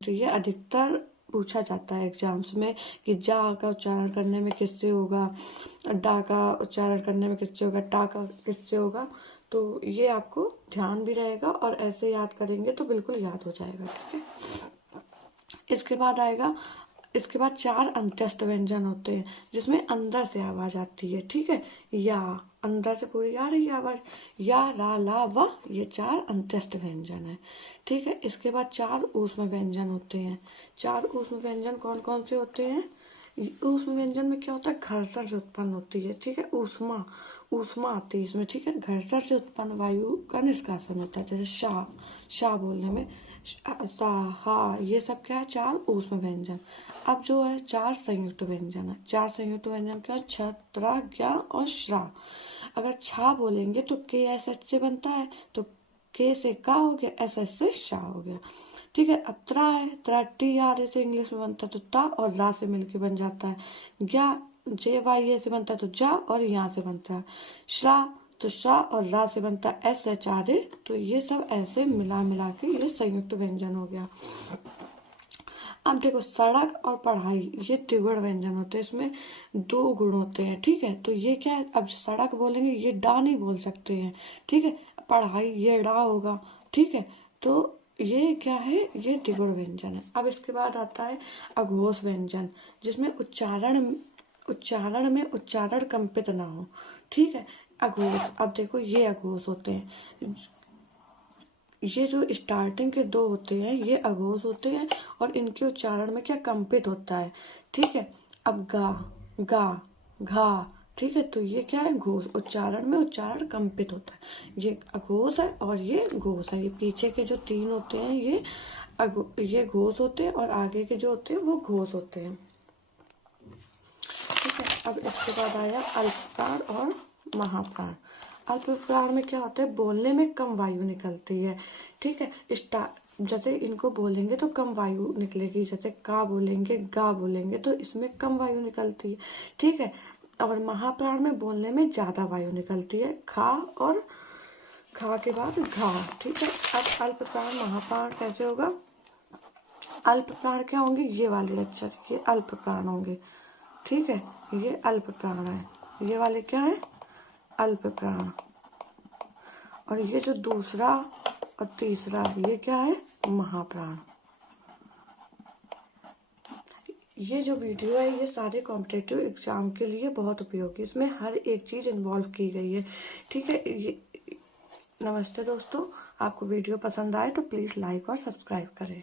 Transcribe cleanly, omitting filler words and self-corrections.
तो ये अधिकतर पूछा जाता है एग्जाम्स में कि जा का उच्चारण करने में किससे होगा, डा का उच्चारण करने में किससे होगा, टा का किससे होगा। तो ये आपको ध्यान भी रहेगा और ऐसे याद करेंगे तो बिल्कुल याद हो जाएगा। ठीक है, इसके बाद आएगा, इसके बाद 4 अंत्यस्थ व्यंजन होते हैं जिसमें अंदर से आवाज आती है। ठीक है, या अंदर से पूरी आ रही है आवाज, या रा ला वा, ये 4 अंत्यस्थ व्यंजन है। ठीक है, इसके बाद 4 ऊष्म व्यंजन होते हैं। 4 ऊष्म व्यंजन कौन कौन से होते हैं? ऊष्म व्यंजन में क्या होता है, घर्षण से उत्पन्न होती है। ठीक है, ऊष्मा ऊष्मा आती है इसमें। ठीक है, घर्षण से उत्पन्न वायु का निष्कासन होता है। जैसे शाह, शाह बोलने में सा, हा, ये सब क्या है, 4 ऊष्म व्यंजन। अब जो है 4 संयुक्त व्यंजन है। 4 संयुक्त व्यंजन क्या है, छ, त्रा, ज्ञा और श्रा। अगर छा बोलेंगे तो के एस एच से बनता है, तो के से का हो गया, एस एच से शा हो गया। ठीक है, अब त्रा है, त्रा टी आर से इंग्लिश में बनता है तो ता और रा से मिलके बन जाता है। ज्ञा जे वाई ए से बनता है तो जा और यहाँ से बनता है। श्रा तो शा और रा से बनता है एस एच आर ए। तो ये सब ऐसे मिला मिला के ये संयुक्त व्यंजन हो गया। अब देखो, सड़क और पढ़ाई ये त्रिगुण व्यंजन होते हैं, इसमें 2 गुण होते हैं। ठीक है, तो ये क्या है, अब सड़क बोलेंगे ये डा नहीं बोल सकते हैं। ठीक है, पढ़ाई ये डा होगा। ठीक है, तो ये क्या है, ये त्रिगुण व्यंजन है। अब इसके बाद आता है अघोष व्यंजन, जिसमें उच्चारण में उच्चारण कंपित ना हो। ठीक है, अघोष, अब देखो ये अघोष होते हैं। ये जो स्टार्टिंग के 2 होते हैं ये अघोष होते हैं और इनके उच्चारण में क्या कंपित होता है। ठीक है, अब गा, गा, घा। ठीक है, तो ये क्या है, घोष, उच्चारण में उच्चारण कंपित होता है। ये अघोष है और ये घोष है। ये पीछे के जो 3 होते हैं ये घोष होते हैं और आगे के जो होते हैं वो घोष होते हैं। ठीक है, अब इसके बाद आया अल्पप्राण और महाप्राण। अल्पप्राण में क्या होता है, बोलने में कम वायु निकलती है। ठीक है, जैसे इनको बोलेंगे तो कम वायु निकलेगी, जैसे का बोलेंगे, गा बोलेंगे तो इसमें कम वायु निकलती है। ठीक है, और महाप्राण में बोलने में ज्यादा वायु निकलती है, खा और खा के बाद घा। ठीक है, अब अल्पप्राण महाप्राण कैसे होगा, अल्पप्राण क्या होंगे, ये वाले अक्षर ये अल्पप्राण होंगे। ठीक है, ये अल्पप्राण है, ये वाले क्या है, अल्पप्राण। और ये जो दूसरा और तीसरा ये क्या है, महाप्राण। ये जो वीडियो है ये सारे कॉम्पिटिटिव एग्जाम के लिए बहुत उपयोगी, इसमें हर एक चीज इन्वॉल्व की गई है। ठीक है, ये नमस्ते दोस्तों, आपको वीडियो पसंद आए तो प्लीज लाइक और सब्सक्राइब करें।